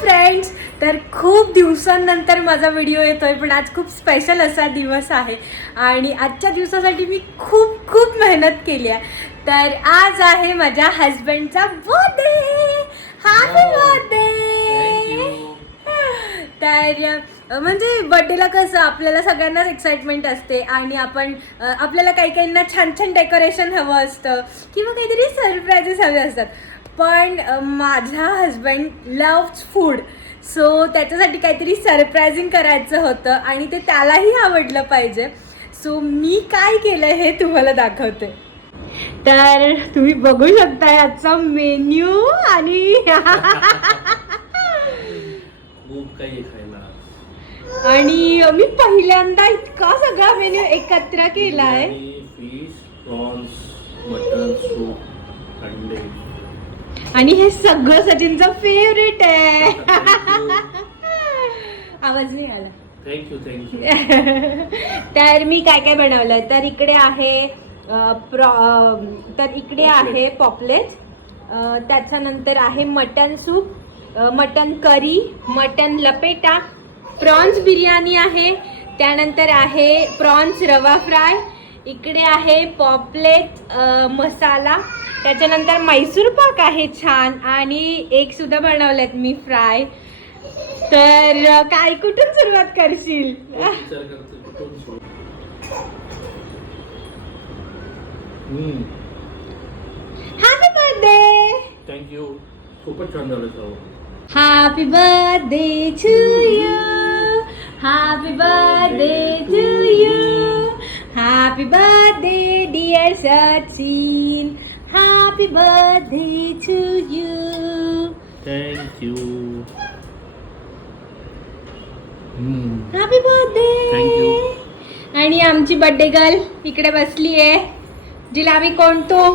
Friends, तर खूप दिवसांनंतर माझा व्हिडिओ येतोय, पण आज खूप स्पेशल असा दिवस आहे आणि आजच्या दिवसासाठी मी खूप खूप मेहनत केली आहे. तर आज आहे माझ्या हस्बंडचा बर्थडे. Happy birthday. तर म्हणजे बर्थडेला कसं आपल्याला सगळ्यांनाच एक्साइटमेंट असते आणि आपल्याला काही काहींना छान छान डेकोरेशन हवं असतं किंवा काहीतरी सरप्राईजेस हवे असतात. पण माझा हस्बंड लव्स फूड, सो त्याच्यासाठी काहीतरी सरप्रायझिंग करायचं होतं आणि ते त्यालाही आवडलं पाहिजे. सो मी काय केलं हे तुम्हाला दाखवते. तर तुम्ही बघू शकता याचा मेन्यू आणि खूप काही खायला आणि मी पहिल्यांदा इतका सगळा मेन्यू एकत्र केलाय. फिश, प्रॉन्स, मटन सूप, अंडे आणि हे सगळं सचिनचं फेवरेट आहे. आवाज नाही आला. थँक्यू. तर मी काय काय बनवलंय, तर इकडे आहे पॉपलेट, त्याच्यानंतर आहे mutton soup, mutton curry, mutton लपेटा, प्रॉन्स बिर्याणी आहे, त्यानंतर आहे प्रॉन्स रवा फ्राय, इकडे आहे पॉपलेट मसाला, त्याच्यानंतर मैसूर पाक आहे छान आणि एक सुद्धा बनवलेत मी फ्राय. तर काय कुठून सुरुवात करशील? Happy birthday. थँक्यू. खूपच छान झालं सर्व. Happy birthday to you. Happy birthday to you. Happy birthday dear Sachin. Happy birthday to you. Thank you. Happy birthday. Thank you. आणि आमची बर्थडे गर्ल इकडे बसली आहे, जिला आम्ही कोणतो